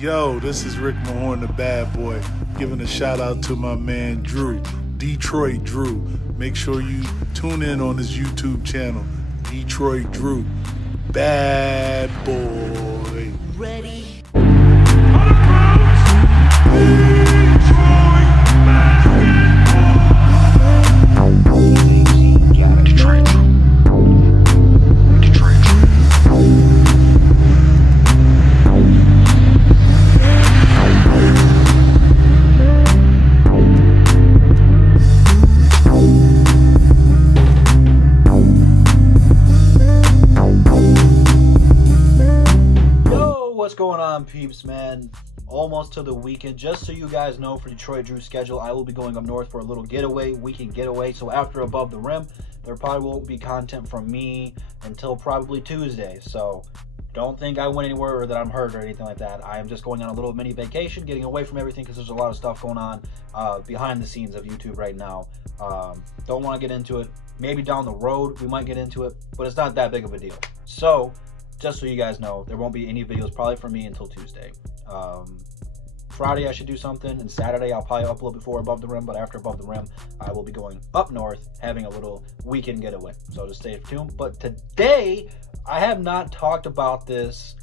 Yo, this is Rick Mahorn, the bad boy, giving a shout out to my man Drew, Detroit Drew. Make sure you tune in on his YouTube channel, Detroit Drew. Bad boy. Ready. What's going on, peeps, man? Almost to the weekend. Just so you guys know, for Detroit Drew's schedule, I will be going up north for a little getaway, weekend getaway. So after Above the Rim, there probably won't be content from me until probably Tuesday. So don't think I went anywhere or that I'm hurt or anything like that. I am just going on a little mini vacation, getting away from everything because there's a lot of stuff going on behind the scenes of YouTube right now. Don't want to get into it. Maybe down the road we might get into it, but it's not that big of a deal. So just so you guys know, there won't be any videos probably for me until Tuesday. Friday I should do something, and Saturday I'll probably upload before Above the Rim, but after Above the Rim I will be going up north, having a little weekend getaway. So just stay tuned. But today I have not talked about this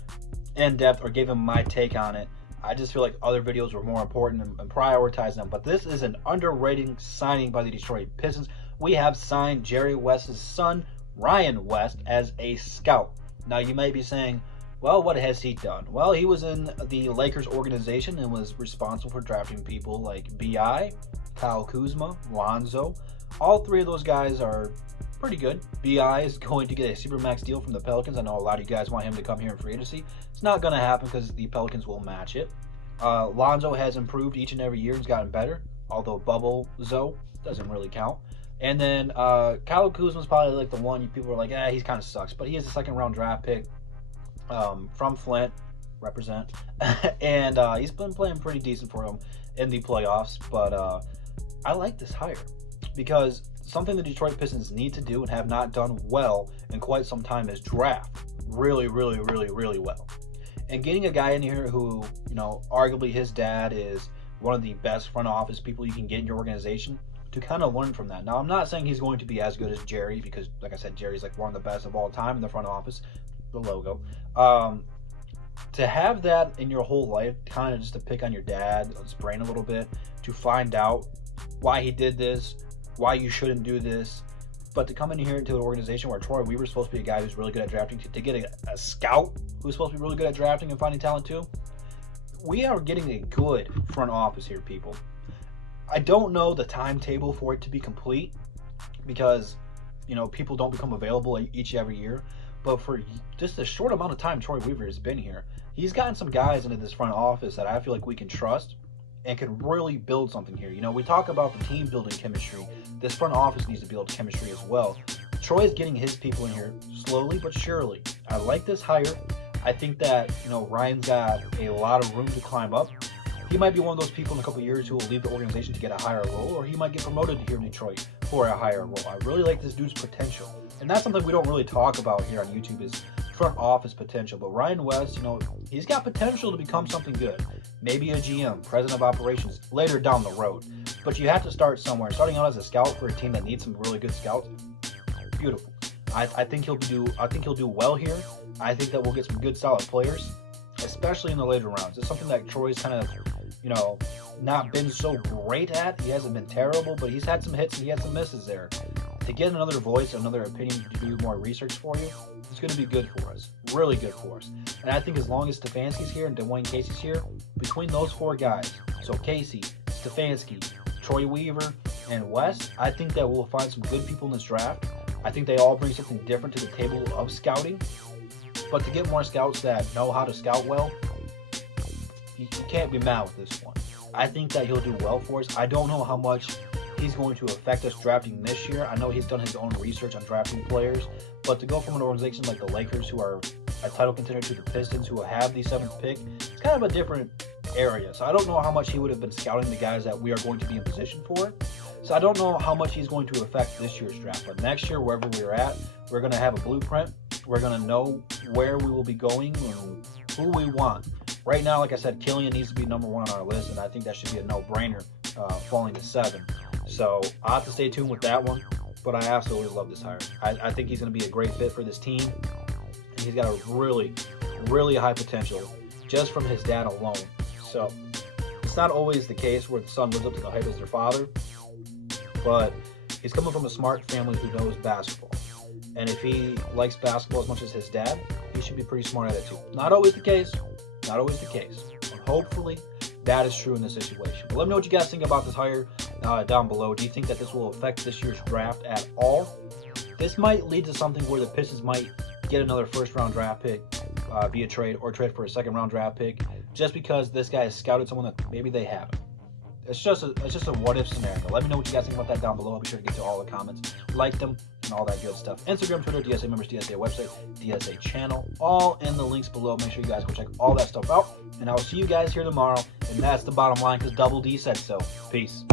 in depth or given my take on it. I just feel like other videos were more important and prioritize them. But this is an underrated signing by the Detroit Pistons. We have signed Jerry West's son, Ryan West, as a scout. Now, you may be saying, well, what has he done? Well, he was in the Lakers organization and was responsible for drafting people like B.I., Kyle Kuzma, Lonzo. All three of those guys are pretty good. B.I. is going to get a supermax deal from the Pelicans. I know a lot of you guys want him to come here in free agency. It's not going to happen because the Pelicans will match it. Lonzo has improved each and every year and has gotten better, although Bubble Zoe doesn't really count. And then Kyle Kuzma's probably like the one people are like, he kind of sucks. But he is a second-round draft pick from Flint, represent. And he's been playing pretty decent for him in the playoffs. But I like this hire because something the Detroit Pistons need to do and have not done well in quite some time is draft really, really, really, really well. And getting a guy in here who, you know, arguably his dad is one of the best front office people you can get in your organization, to kind of learn from that. Now, I'm not saying he's going to be as good as Jerry, because, like I said, Jerry's like one of the best of all time in the front office, the logo. To have that in your whole life, kind of just to pick on your dad's brain a little bit, to find out why he did this, why you shouldn't do this, but to come in here into an organization where Troy Weaver's supposed to be a guy who's really good at drafting, to get a scout who's supposed to be really good at drafting and finding talent too, we are getting a good front office here, people. I don't know the timetable for it to be complete because, you know, people don't become available each every year. But for just a short amount of time Troy Weaver has been here, he's gotten some guys into this front office that I feel like we can trust and can really build something here. You know, we talk about the team building chemistry. This front office needs to build chemistry as well. Troy's getting his people in here slowly but surely. I like this hire. I think that, you know, Ryan's got a lot of room to climb up. He might be one of those people in a couple of years who will leave the organization to get a higher role, or he might get promoted here in Detroit for a higher role. I really like this dude's potential. And that's something we don't really talk about here on YouTube, is front office potential. But Ryan West, you know, he's got potential to become something good. Maybe a GM, president of operations, later down the road. But you have to start somewhere. Starting out as a scout for a team that needs some really good scouts, beautiful. I think he'll do well here. I think that we'll get some good solid players, especially in the later rounds. It's something that Troy's kind of, you know, not been so great at. He hasn't been terrible, but he's had some hits and he had some misses there. To get another voice, another opinion, to do more research for you, it's going to be good for us. Really good for us. And I think as long as Stefanski's here and Dwayne Casey's here, between those four guys, so Casey, Stefanski, Troy Weaver, and West, I think that we'll find some good people in this draft. I think they all bring something different to the table of scouting. But to get more scouts that know how to scout well, you can't be mad with this one. I think that he'll do well for us. I don't know how much he's going to affect us drafting this year. I know he's done his own research on drafting players, but to go from an organization like the Lakers, who are a title contender, to the Pistons, who have the 7th pick, it's kind of a different area. So I don't know how much he would have been scouting the guys that we are going to be in position for. So I don't know how much he's going to affect this year's draft. But next year, wherever we're at, we're going to have a blueprint. We're going to know where we will be going and who we want. Right now, like I said, Killian needs to be number 1 on our list, and I think that should be a no-brainer, falling to 7. So I'll have to stay tuned with that one, but I absolutely love this hire. I think he's going to be a great fit for this team, and he's got a really, really high potential just from his dad alone. So it's not always the case where the son lives up to the hype as their father, but he's coming from a smart family who knows basketball. And if he likes basketball as much as his dad, he should be pretty smart at it too. Not always the case, not always the case. But hopefully that is true in this situation. But let me know what you guys think about this hire down below. Do you think that this will affect this year's draft at all? This might lead to something where the Pistons might get another first-round draft pick via trade, or trade for a second-round draft pick, just because this guy has scouted someone that maybe they haven't. It's just a what-if scenario. Let me know what you guys think about that down below. I'll be sure to get to all the comments, like them, and all that good stuff. Instagram, Twitter, DSA members, DSA website, DSA channel, all in the links below. Make sure you guys go check all that stuff out. And I will see you guys here tomorrow. And that's the bottom line, because Double D said so. Peace.